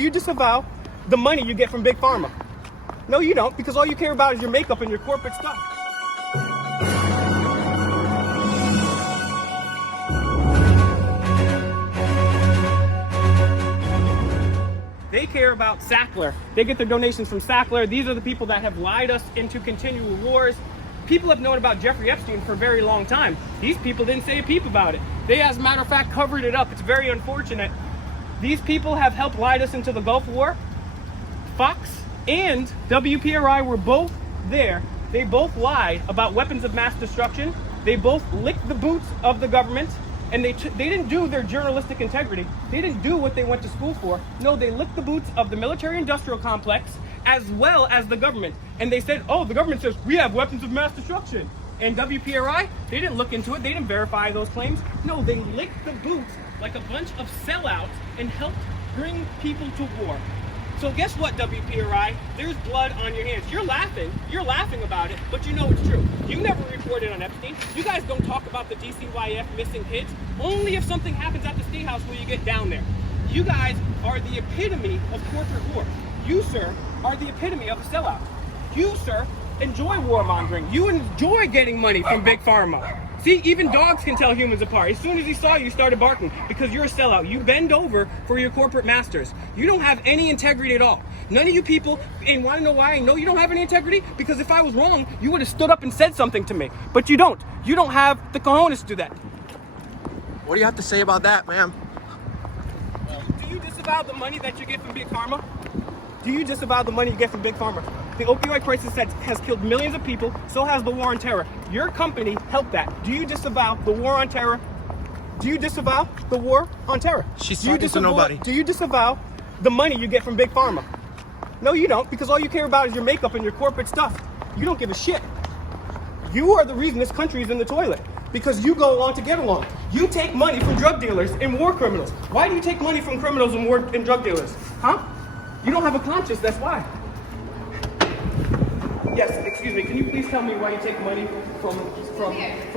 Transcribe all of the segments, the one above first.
You disavow the money you get from Big Pharma. No, you don't, because all you care about is your makeup and your corporate stuff. They care about Sackler. They get their donations from Sackler. These are the people that have lied us into continual wars. People have known about Jeffrey Epstein for a very long time. These people didn't say a peep about it. They, as a matter of fact, covered it up. It's very unfortunate. These people have helped lied us into the Gulf War. Fox and WPRI were both there. They both lied about weapons of mass destruction. They both licked the boots of the government. And they didn't do their journalistic integrity. They didn't do what they went to school for. No, they licked the boots of the military-industrial complex as well as the government. And they said, oh, the government says we have weapons of mass destruction. And WPRI, they didn't look into it. They didn't verify those claims. No, they licked the boots like a bunch of sellouts and helped bring people to war. So guess what, WPRI? There's blood on your hands. You're laughing about it, but you know it's true. You never reported on Epstein. You guys don't talk about the DCYF missing kids. Only if something happens at the State House will you get down there. You guys are the epitome of corporate war. You, sir, are the epitome of a sellout. You, sir, enjoy warmongering. You enjoy getting money from Big Pharma. See, even dogs can tell humans apart. As soon as he saw you, he started barking because you're a sellout. You bend over for your corporate masters. You don't have any integrity at all. None of you people, and want to know why I know you don't have any integrity? Because if I was wrong, you would have stood up and said something to me. But you don't. You don't have the cojones to do that. What do you have to say about that, ma'am? Do you disavow the money that you get from Big Pharma? Do you disavow the money you get from Big Pharma? The opioid crisis has killed millions of people, so has the war on terror. Your company helped that. Do you disavow the war on terror? Do you disavow the war on terror? She's talking to nobody. Do you disavow the money you get from Big Pharma? No, you don't, because all you care about is your makeup and your corporate stuff. You don't give a shit. You are the reason this country is in the toilet, because you go along to get along. You take money from drug dealers and war criminals. Why do you take money from criminals and drug dealers? Huh? You don't have a conscience, that's why. Yes, excuse me, can you please tell me why you take money from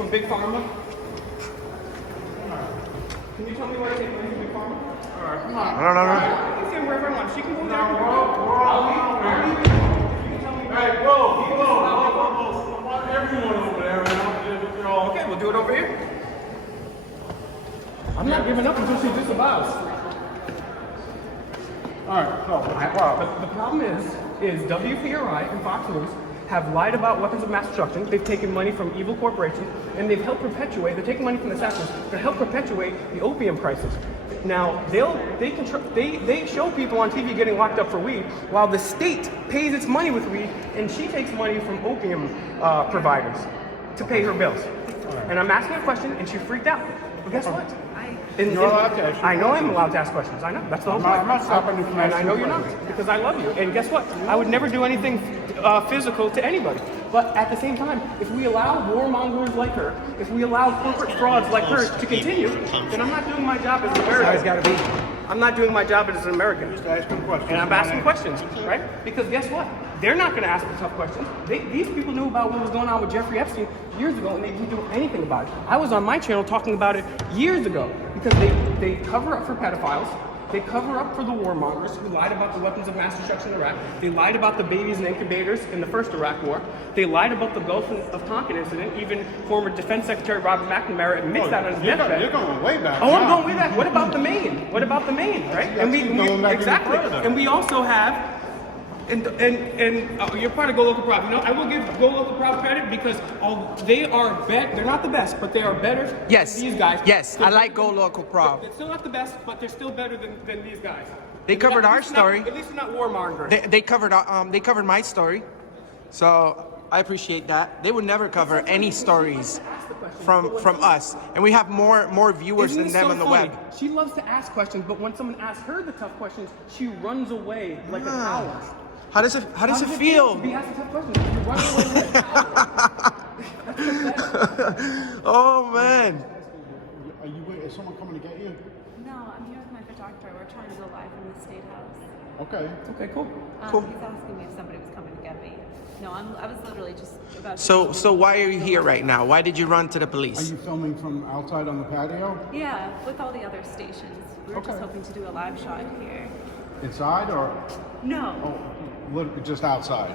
Big Pharma? Can you tell me why you take money from Big Pharma? No. I can stand wherever I want. She can go there. I'll leave. You can tell me. Hey, bro, everyone over there, man. Okay, we'll do it over here. I'm not giving up until she disavows. All right, so The problem is WPRI and Fox News have lied about weapons of mass destruction. They've taken money from evil corporations, and they've helped perpetuate. They're taking money from the assassins to help perpetuate the opium crisis. Now they show people on TV getting locked up for weed, while the state pays its money with weed, and she takes money from opium providers to pay her bills. And I'm asking a question, and she freaked out. But guess what? I know I'm allowed to ask questions. I know. That's the whole point. I'm not stopping you from And asking I know you're not, questions. because I love you. And guess what? I would never do anything physical to anybody. But at the same time, if we allow warmongers like her, if we allow corporate frauds like her to continue, then I'm not doing my job as an American. I'm not doing my job as an American. Just asking questions. And I'm asking questions, right? Because guess what? They're not going to ask the tough questions. These people knew about what was going on with Jeffrey Epstein years ago, and they didn't do anything about it. I was on my channel talking about it years ago, because they cover up for pedophiles. They cover up for the warmongers who lied about the weapons of mass destruction in Iraq. They lied about the babies and incubators in the first Iraq war. They lied about the Gulf of Tonkin incident. Even former Defense Secretary Robert McNamara admits that on his deathbed. You're going way back. Oh, I'm going way back. What about the Maine? What about the Maine, right? And we exactly. And we also have. And you're part of Go Local Prop. You know, I will give Go Local Prop credit because they are they're not the best, but they are better Yes. than these guys. Yes, They're I like better Go Local Prop. They're still not the best, but they're still better than these guys. They covered our story. At least they're not warmongers. They covered my story, so I appreciate that. They would never cover any stories from us, and we have more viewers Isn't than this them so on the funny? web. She loves to ask questions, but when someone asks her the tough questions, she runs away like a coward. How does it feel? To be asked a tough question? You run away like a coward. Oh man. Are you? Is someone coming to get you? No, I'm here with my photographer. We're trying to go live from the State House. Okay. Okay, cool. Cool. He's asking me if somebody was coming to get me. No, I was literally just about to So why are you here right now? Why did you run to the Are police? you filming from outside on the patio? Yeah, with all the other stations. We were just Okay. hoping to do a live shot here. Inside or No. just outside?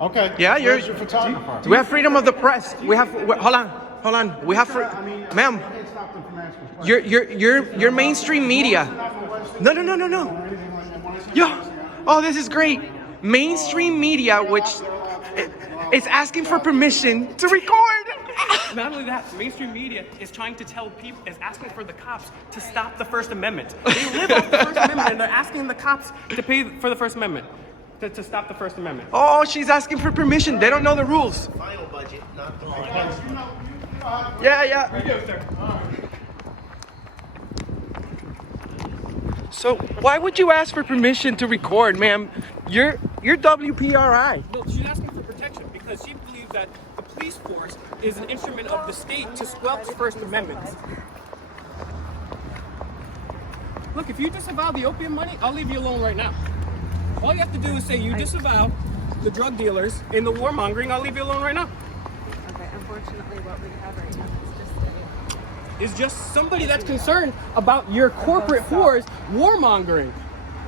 Okay. Yeah, Where's your photographer? we have freedom of the press. We have, hold on. We have, ma'am, I can't stop them from asking questions. you're mainstream media. No. Yo, oh, this is great. Mainstream media, which is asking for permission to record. Not only that, mainstream media is trying to tell people, is asking for the cops to stop the First Amendment. They live off the First Amendment, and they're asking the cops to pay for the First Amendment, to stop the First Amendment. Oh, she's asking for permission. They don't know the rules. Final budget, not the Yeah. We do, sir. So why would you ask for permission to record, ma'am? You're WPRI. No, she's asking for protection because she believes that the police force is an instrument of the state to squelch First Amendments. Look, if you disavow the opium money, I'll leave you alone right now. All you have to do is say you disavow the drug dealers and the warmongering, I'll leave you alone right now. Okay, unfortunately, what we have right now is just Is just somebody that's concerned about your corporate whores warmongering.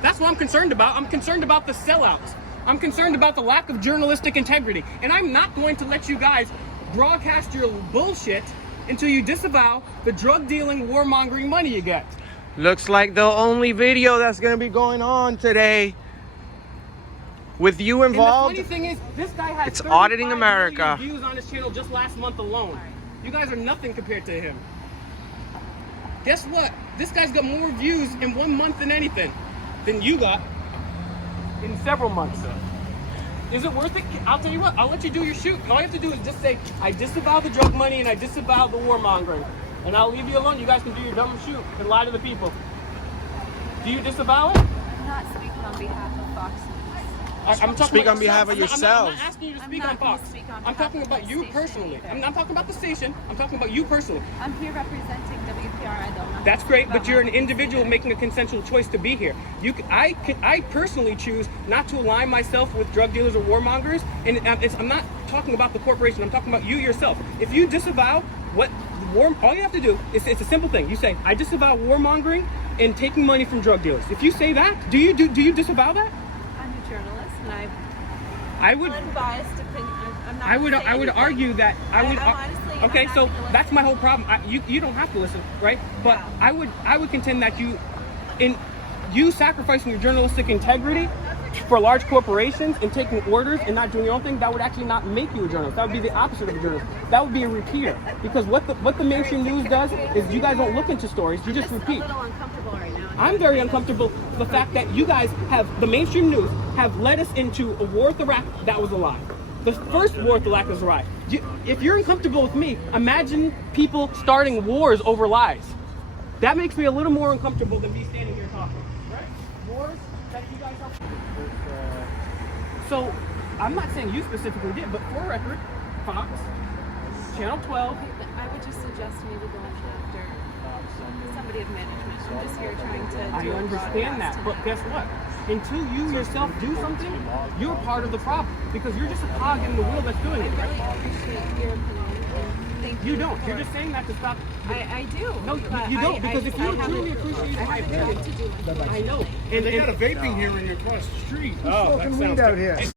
That's what I'm concerned about. I'm concerned about the sellouts. I'm concerned about the lack of journalistic integrity. And I'm not going to let you guys broadcast your bullshit until you disavow the drug dealing, warmongering money you get. Looks like the only video that's gonna be going on today with you involved. And the funny thing is, this guy has It's Auditing 35 America. million views on his channel just last month alone. You guys are nothing compared to him. Guess what? This guy's got more views in 1 month than anything than you got in several months. Is it worth it? I'll tell you what, I'll let you do your shoot. All you have to do is just say, I disavow the drug money and I disavow the warmongering. And I'll leave you alone. You guys can do your dumb shoot and lie to the people. Do you disavow it? I'm not speaking on behalf of Fox News. I'm talking Speak about on behalf of yourself. I'm yourselves. not asking you to I'm speak not on gonna Fox. speak on I'm behalf talking of about the you station personally. either. I'm not talking about the station. I'm talking about you personally. I'm here representing WPRI, though. not That's great, about but you're an my individual station. making a consensual choice to be here. I personally choose not to align myself with drug dealers or warmongers, and I'm not talking about the corporation. I'm talking about you yourself. If you disavow what all you have to do is it's a simple thing. You say, I disavow warmongering and taking money from drug dealers. If you say that, do you disavow that? I'm a journalist, and I would. unbiased opinion. I'm not I would gonna say anything. argue that I'm honestly, okay, I'm not so gonna that's listen. my whole problem. You don't have to listen, right? But Yeah. I would contend that you sacrificing your journalistic integrity for large corporations and taking orders and not doing your own thing, that would actually not make you a journalist. That would be the opposite of a journalist. That would be a repeater. Because what the mainstream news does is you guys don't look into stories, you just repeat. a little uncomfortable right now. I'm very uncomfortable with the fact that you guys the mainstream news have led us into a war with Iraq that was a lie. The first war with Iraq was a lie. If you're uncomfortable with me, imagine people starting wars over lies. That makes me a little more uncomfortable than me standing here talking. Right? Wars that you guys are. So, I'm not saying you specifically did, but for record, Fox, Channel 12. I would just suggest maybe going after somebody of management. I'm just here trying to I do a understand that, broadcast but guess what? Until you yourself do something, you're part of the problem because you're just a cog in the wheel that's doing I it. really Right? appreciate your opinion. and Thank you. You don't. for- You're just saying that to stop. I do. No, but you don't, because if you I truly haven't- appreciate I my haven't tried opinion, to do my I know. They got a vaping hearing across the street. Oh, that sounds good.